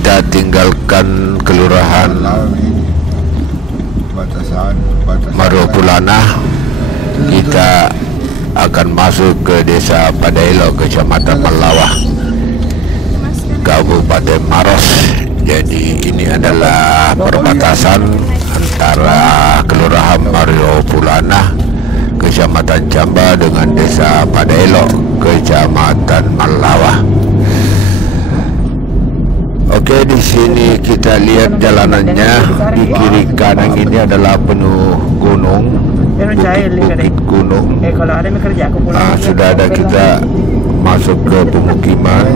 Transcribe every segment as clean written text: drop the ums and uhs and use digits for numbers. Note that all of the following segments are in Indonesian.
kita tinggalkan kelurahan Marupulana, kita akan masuk ke desa Padaelo, Kecamatan Melawah, Kabupaten Maros. Jadi ini adalah perbatasan antara kelurahan Marupulana, Kecamatan Camba dengan desa Padaelo, Kecamatan Melawah. Oke, di sini kita lihat jalanannya. Di kiri kanan ini adalah penuh gunung, bukit gunung. Sudah ada kita masuk ke pemukiman.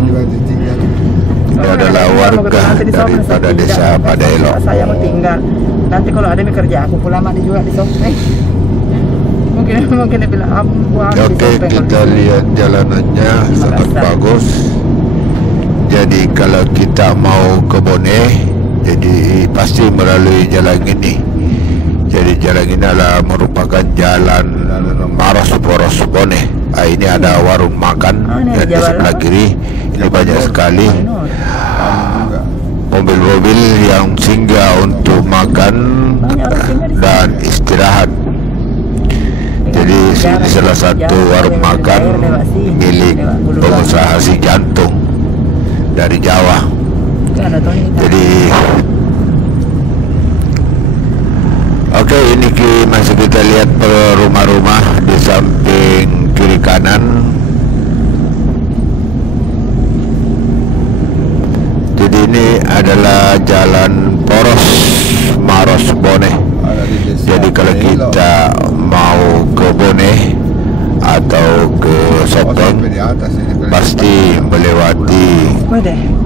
Ini adalah warga daripada desa Padaelo. Saya mau tinggal. Nanti kalau ada yang kerja aku pulang mandi juga di Sopeng. Mungkin dia bilang Oke, kita lihat jalanannya sangat bagus. Jadi kalau kita mau ke Bone, jadi pasti melalui jalan ini. Jadi jalan ini adalah merupakan jalan Maros Poros Bone. Ini ada warung makan dan di sebelah kiri ini banyak sekali mobil-mobil yang singgah untuk makan dan istirahat. Jadi ini salah satu warung makan milik pengusaha si jantung dari Jawa. Jadi oke, ini masih kita lihat rumah-rumah di samping kiri kanan. Jadi ini adalah jalan Poros Maros Bone. Jadi kalau kita mau ke Bone atau ke Sopeng, pasti melewati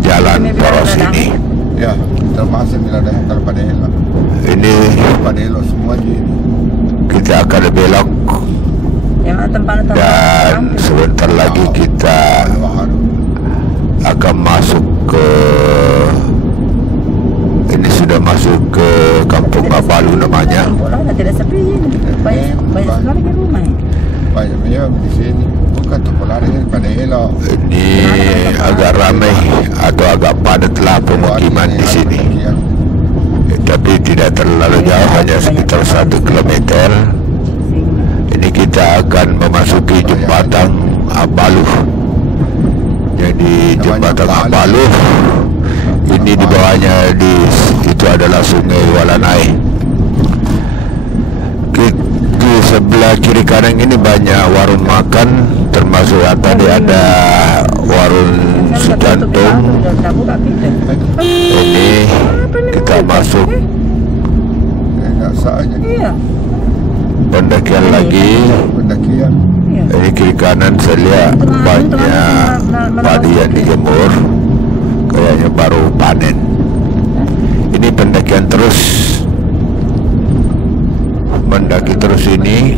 jalan Poros ini. Ya, termasuk wilayah Padaelo. Ini Padaelo semua kita akan belok dan sebentar lagi kita akan masuk ke, ini sudah masuk ke Kampung Abalu namanya. Tidak sepi, banyak sekali di rumah. Banyak di sini. Bukan Tupolari Padaelo. Ini agak ramai atau agak padat lah pemukiman di sini. Tapi tidak terlalu jauh, hanya sekitar 1 kilometer. Ini kita akan memasuki jembatan Abalu. Jadi jembatan Abalu ini di bawahnya itu adalah Sungai Walanai. Di sebelah kiri kanan ini banyak warung makan, termasuk tadi ada warung Sujantung. Ini kita masuk pendakian lagi. Ini kiri kanan saya lihat banyak padi yang dijemur, kayaknya baru panen. Ini pendakian terus, mendaki terus ini.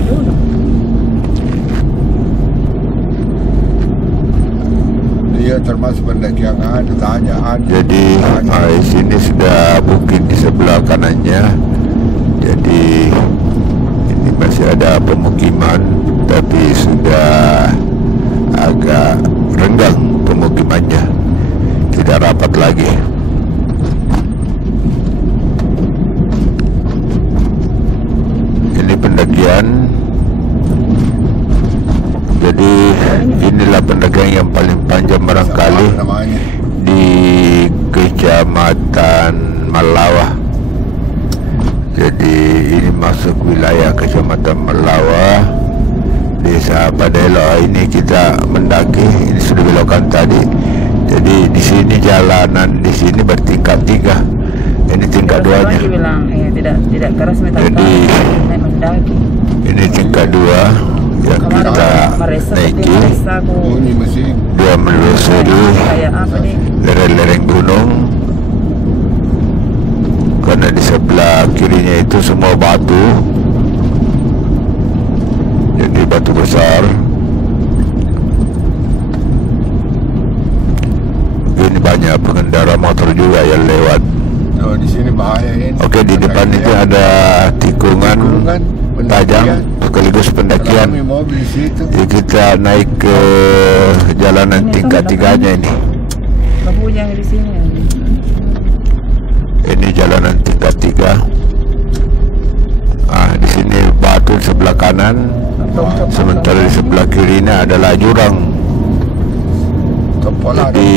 Dia termasuk pendakian tanyaan. Jadi di sini sudah bukit di sebelah kanannya. Jadi ini masih ada pemukiman, tapi sudah agak renggang pemukimannya, tidak rapat lagi. Ini pendakian. Jadi inilah pendakian yang paling panjang barangkali di Kecamatan Melawah. Jadi ini masuk wilayah Kecamatan Melawah, desa Padaelo. Ini kita mendaki, ini sudah belokan tadi. Jadi di sini jalanan di sini bertingkat 3. Ini tingkat 2-nya. Tidak keras metal. Jadi ini tingkat 2 yang kita naiki. Dia menelusuri lereng-lereng gunung, karena di sebelah kirinya itu semua batu. Jadi batu besar. Ini banyak pengendara motor juga yang lewat. Oh, di sini bahaya ini. Oke, di depan itu ada tikungan tajam sekaligus pendakian. Jadi kita naik ke jalanan tingkat 3-nya ini. Yang di sini. kanan, Tontok. sementara di sebelah kiri ini adalah jurang. Topolar. Jadi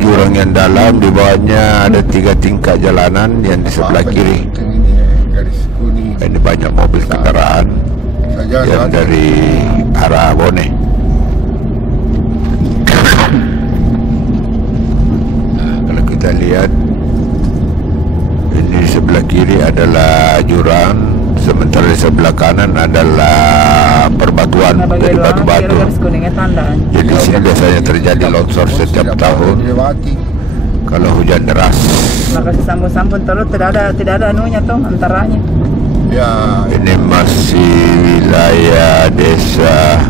jurang yang dalam, di bawahnya ada 3 tingkat jalanan yang di sebelah kiri. Ini garis kuning. Ini banyak mobil kendaraan Saja yang dari arah Bone. Nah, kalau kita lihat, ini di sebelah kiri adalah jurang, sementara di sebelah kanan adalah perbatuan dari batu-batu. Garis kuningnya tanda. Jadi di sini biasanya terjadi longsor setiap tahun Dilewati. kalau hujan deras. Maka sambung-sambung terus tidak ada anunya tuh antaranya. Ya, Ini masih wilayah desa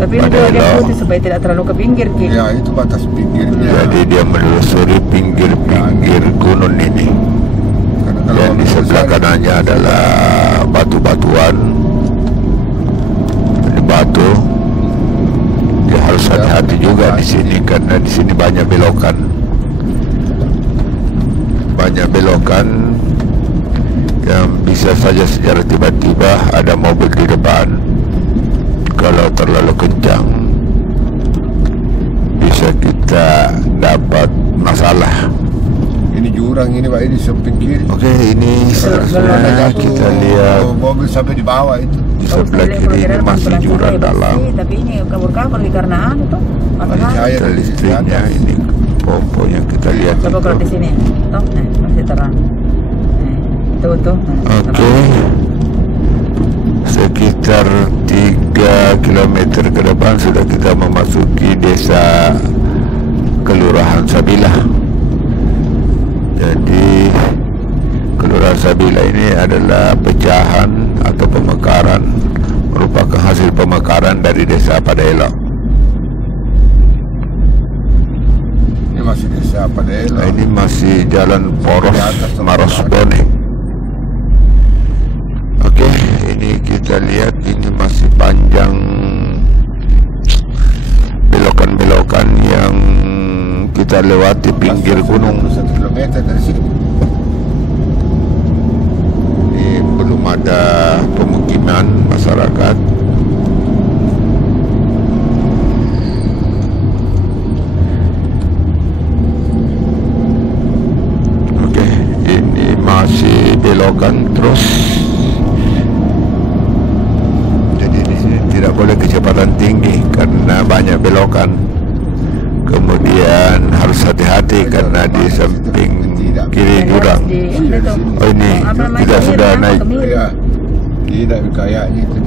Tapi ini kalau dia Padelo. putih supaya tidak terlalu ke pinggir Ki. ya itu batas pinggirnya. Jadi dia menelusuri pinggir-pinggir gunung ini. Karena kalau Dan di sebelah kanannya adalah batu-batuan. Ini batu. Dia harus hati-hati juga di sini karena di sini banyak belokan. Banyak belokan yang bisa saja secara tiba-tiba ada mobil di depan. Kalau terlalu kencang bisa kita dapat masalah. ini jurang ini Pak, ini samping kiri. Oke, ini saudara-saudara kita lihat mobil sampai di bawah itu. di sebelah kiri ini masih jurang dalam. Tapi ini kabur-kabur karena anu tuh. Matahari. Cahaya Kita dari sisi listriknya atas. ini pompo yang kita lihat Coba kalau di itu. sini, toh, masih terang. Tuh. Oke, sekitar 3 km ke depan sudah kita memasuki desa Kelurahan Sabila. Jadi Kelurahan Sabila ini adalah pecahan atau pemekaran, merupakan hasil pemekaran dari desa Padelo. Ini masih desa Padelo. Nah, ini masih jalan poros Maros Bone. Oke, ini kita lihat ini masih panjang belokan-belokan yang kita lewati pinggir gunung. 1 kilometer dari sini. Ini belum ada pemukiman masyarakat. Oke, ini masih belokan terus. Jadi di sini tidak boleh kecepatan tinggi karena banyak belokan. Kemudian harus hati-hati karena di samping kiri jurang. Oh, ini kita sudah naik. Ya, tidak kayaknya itu.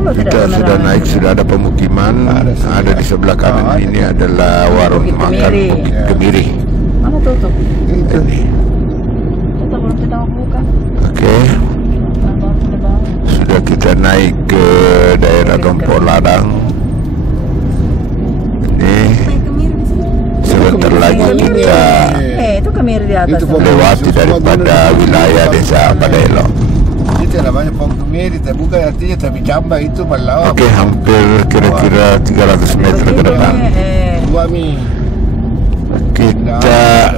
Kita sudah naik, sudah ada pemukiman. Ada di sebelah kanan ini adalah warung Bukit makan Kemiri. Bukit Kemiri. Mana tutup? Itu. Ini. Tutup belum kita buka. Oke, sudah kita naik ke daerah Gempol Ladang. Ini sebentar lagi kita Itu Kemiri di atas. Itu Pohon lewati daripada wilayah desa Padelo. Itu namanya pohon kemiri, tapi bukan artinya tapi camba itu malah. Oke, hampir kira-kira 300 meter ke depan. Dua mi. Kita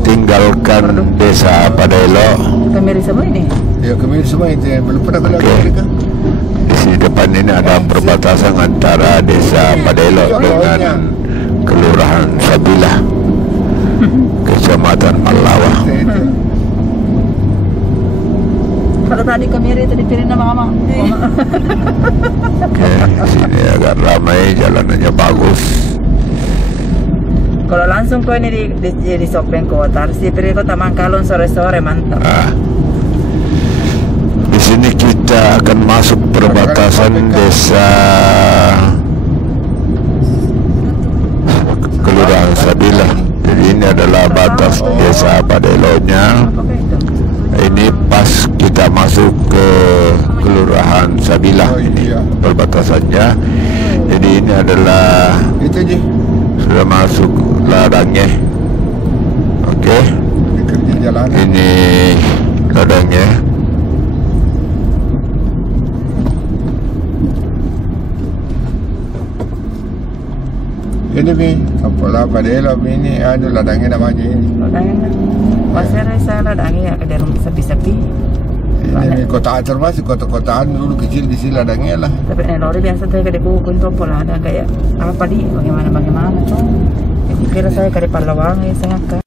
tinggalkan desa Padelo. Kemiri semua ini. Ya kemiri semua itu yang belum pernah bilang Oke. mereka. Di sini depan ini ada perbatasan antara desa Padelo dengan Kelurahan Sabila, Kecamatan Malawa. Itu. Kalau tadi Kemiri itu dipilih nama mama. Oke, sini agak ramai, jalanannya bagus. Kalau langsung kau ini di Sopeng kota, harus dipilih kota Mangkalon sore-sore mantap. Nah, di sini kita akan masuk perbatasan desa Kelurahan Sabila. Jadi ini adalah batas desa Padelonya. Apakah itu? Ini pas kita masuk ke Kelurahan Sabila, ini perbatasannya. Jadi ini adalah Itu aja. sudah masuk ladangnya. Oke, Kerja jalan. ini ladangnya. Ini mi, apalah Padelo ini anu ladangnya namanya ini. Ladangnya. Pasir saya ladangi ya ke dalam sepi-sepi. Ini kota termasuk kota-kotaan dulu kecil di sini ladangnya lah. Tapi lori biasa tuh kayak kukun tuh pola ada kayak apa di bagaimana tuh. Kira saya kari Palawang ya saya ke.